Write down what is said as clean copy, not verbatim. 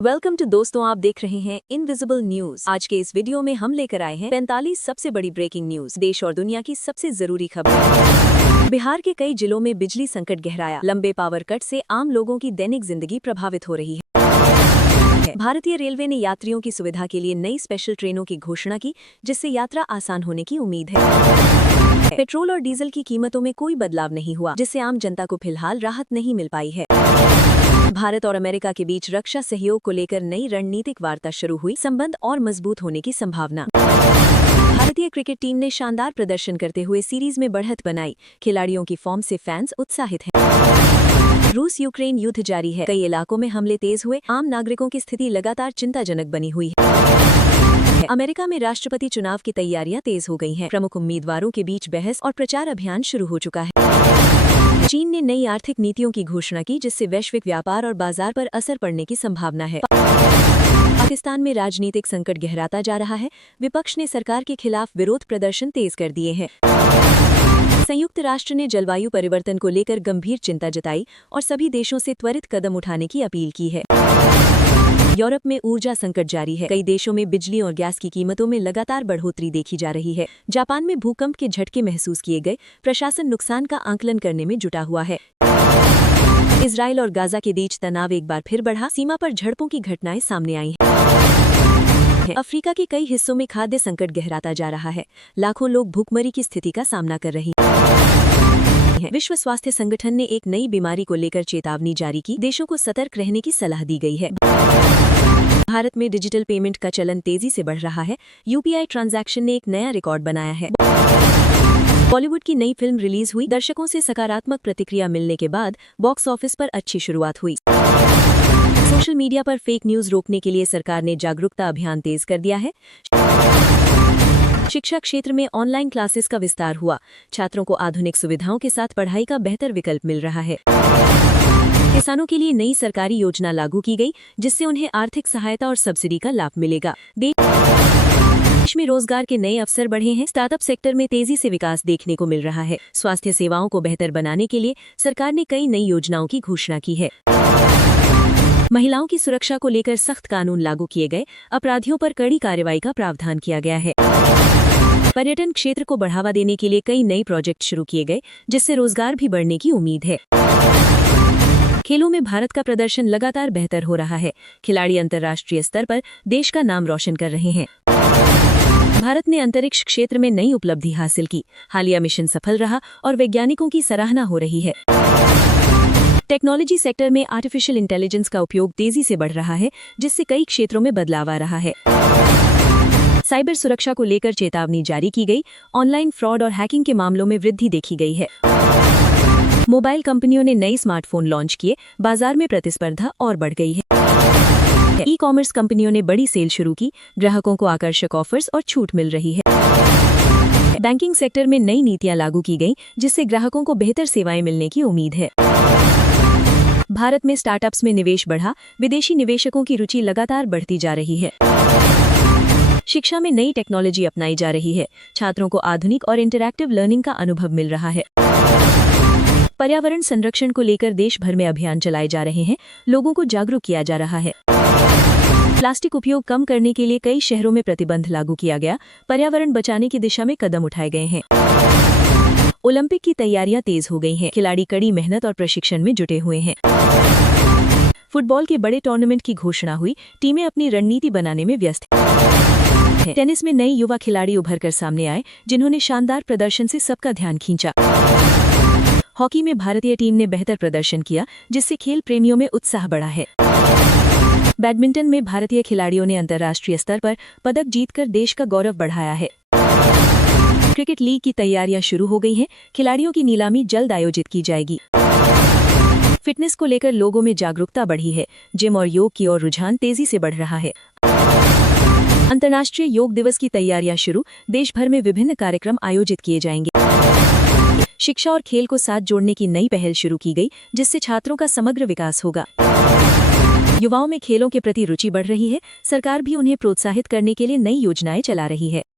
Welcome to दोस्तों, आप देख रहे हैं इनविजिबल न्यूज। आज के इस वीडियो में हम लेकर आए हैं 45 सबसे बड़ी ब्रेकिंग न्यूज, देश और दुनिया की सबसे जरूरी खबर। बिहार के कई जिलों में बिजली संकट गहराया, लंबे पावर कट से आम लोगों की दैनिक जिंदगी प्रभावित हो रही है। भारतीय रेलवे ने यात्रियों की सुविधा के लिए नई स्पेशल ट्रेनों की घोषणा की, जिससे यात्रा आसान होने की उम्मीद है। पेट्रोल और डीजल की कीमतों में कोई बदलाव नहीं हुआ, जिससे आम जनता को फिलहाल राहत नहीं मिल पाई है। भारत और अमेरिका के बीच रक्षा सहयोग को लेकर नई रणनीतिक वार्ता शुरू हुई, संबंध और मजबूत होने की संभावना। भारतीय क्रिकेट टीम ने शानदार प्रदर्शन करते हुए सीरीज में बढ़त बनाई, खिलाड़ियों की फॉर्म से फैंस उत्साहित हैं। रूस यूक्रेन युद्ध जारी है, कई इलाकों में हमले तेज हुए, आम नागरिकों की स्थिति लगातार चिंताजनक बनी हुई है। अमेरिका में राष्ट्रपति चुनाव की तैयारियां तेज हो गई हैं, प्रमुख उम्मीदवारों के बीच बहस और प्रचार अभियान शुरू हो चुका है। चीन ने नई आर्थिक नीतियों की घोषणा की, जिससे वैश्विक व्यापार और बाजार पर असर पड़ने की संभावना है। पाकिस्तान में राजनीतिक संकट गहराता जा रहा है, विपक्ष ने सरकार के खिलाफ विरोध प्रदर्शन तेज कर दिए हैं। संयुक्त राष्ट्र ने जलवायु परिवर्तन को लेकर गंभीर चिंता जताई और सभी देशों से त्वरित कदम उठाने की अपील की है। यूरोप में ऊर्जा संकट जारी है, कई देशों में बिजली और गैस की कीमतों में लगातार बढ़ोतरी देखी जा रही है। जापान में भूकंप के झटके महसूस किए गए, प्रशासन नुकसान का आकलन करने में जुटा हुआ है। इजरायल और गाजा के बीच तनाव एक बार फिर बढ़ा, सीमा पर झड़पों की घटनाएं सामने आई हैं। अफ्रीका के कई हिस्सों में खाद्य संकट गहराता जा रहा है, लाखों लोग भूखमरी की स्थिति का सामना कर रही हैं। विश्व स्वास्थ्य संगठन ने एक नई बीमारी को लेकर चेतावनी जारी की, देशों को सतर्क रहने की सलाह दी गई है। भारत में डिजिटल पेमेंट का चलन तेजी से बढ़ रहा है, यूपीआई ट्रांजैक्शन ने एक नया रिकॉर्ड बनाया है। बॉलीवुड की नई फिल्म रिलीज हुई, दर्शकों से सकारात्मक प्रतिक्रिया मिलने के बाद बॉक्स ऑफिस पर अच्छी शुरुआत हुई। सोशल मीडिया पर फेक न्यूज रोकने के लिए सरकार ने जागरूकता अभियान तेज कर दिया है। शिक्षा क्षेत्र में ऑनलाइन क्लासेस का विस्तार हुआ, छात्रों को आधुनिक सुविधाओं के साथ पढ़ाई का बेहतर विकल्प मिल रहा है। किसानों के लिए नई सरकारी योजना लागू की गई, जिससे उन्हें आर्थिक सहायता और सब्सिडी का लाभ मिलेगा। देश में रोजगार के नए अवसर बढ़े हैं, स्टार्टअप सेक्टर में तेजी से विकास देखने को मिल रहा है। स्वास्थ्य सेवाओं को बेहतर बनाने के लिए सरकार ने कई नई योजनाओं की घोषणा की है। महिलाओं की सुरक्षा को लेकर सख्त कानून लागू किए गए, अपराधियों पर कड़ी कार्रवाई का प्रावधान किया गया है। पर्यटन क्षेत्र को बढ़ावा देने के लिए कई नए प्रोजेक्ट शुरू किए गए, जिससे रोजगार भी बढ़ने की उम्मीद है। खेलों में भारत का प्रदर्शन लगातार बेहतर हो रहा है, खिलाड़ी अंतर्राष्ट्रीय स्तर पर देश का नाम रोशन कर रहे हैं। भारत ने अंतरिक्ष क्षेत्र में नई उपलब्धि हासिल की, हालिया मिशन सफल रहा और वैज्ञानिकों की सराहना हो रही है। टेक्नोलॉजी सेक्टर में आर्टिफिशियल इंटेलिजेंस का उपयोग तेजी से बढ़ रहा है, जिससे कई क्षेत्रों में बदलाव आ रहा है। साइबर सुरक्षा को लेकर चेतावनी जारी की गई, ऑनलाइन फ्रॉड और हैकिंग के मामलों में वृद्धि देखी गई है। मोबाइल कंपनियों ने नए स्मार्टफोन लॉन्च किए, बाजार में प्रतिस्पर्धा और बढ़ गई है। ई कॉमर्स कंपनियों ने बड़ी सेल शुरू की, ग्राहकों को आकर्षक ऑफर्स और छूट मिल रही है। बैंकिंग सेक्टर में नई नीतियां लागू की गईं, जिससे ग्राहकों को बेहतर सेवाएं मिलने की उम्मीद है। भारत में स्टार्टअप्स में निवेश बढ़ा, विदेशी निवेशकों की रुचि लगातार बढ़ती जा रही है। शिक्षा में नई टेक्नोलॉजी अपनाई जा रही है, छात्रों को आधुनिक और इंटरैक्टिव लर्निंग का अनुभव मिल रहा है। पर्यावरण संरक्षण को लेकर देश भर में अभियान चलाए जा रहे हैं, लोगों को जागरूक किया जा रहा है। प्लास्टिक उपयोग कम करने के लिए कई शहरों में प्रतिबंध लागू किया गया, पर्यावरण बचाने की दिशा में कदम उठाए गए हैं। ओलंपिक की तैयारियां तेज हो गई हैं, खिलाड़ी कड़ी मेहनत और प्रशिक्षण में जुटे हुए हैं। फुटबॉल के बड़े टूर्नामेंट की घोषणा हुई, टीमें अपनी रणनीति बनाने में व्यस्त हैं। टेनिस में नए युवा खिलाड़ी उभर कर सामने आए, जिन्होंने शानदार प्रदर्शन से सबका ध्यान खींचा। हॉकी में भारतीय टीम ने बेहतर प्रदर्शन किया, जिससे खेल प्रेमियों में उत्साह बढ़ा है। बैडमिंटन में भारतीय खिलाड़ियों ने अंतर्राष्ट्रीय स्तर पर पदक जीतकर देश का गौरव बढ़ाया है। क्रिकेट लीग की तैयारियां शुरू हो गई हैं, खिलाड़ियों की नीलामी जल्द आयोजित की जाएगी। फिटनेस को लेकर लोगों में जागरूकता बढ़ी है, जिम और योग की ओर रुझान तेजी से बढ़ रहा है। अंतर्राष्ट्रीय योग दिवस की तैयारियां शुरू, देश भर में विभिन्न कार्यक्रम आयोजित किए जाएंगे। शिक्षा और खेल को साथ जोड़ने की नई पहल शुरू की गई, जिससे छात्रों का समग्र विकास होगा। युवाओं में खेलों के प्रति रुचि बढ़ रही है, सरकार भी उन्हें प्रोत्साहित करने के लिए नई योजनाएं चला रही है।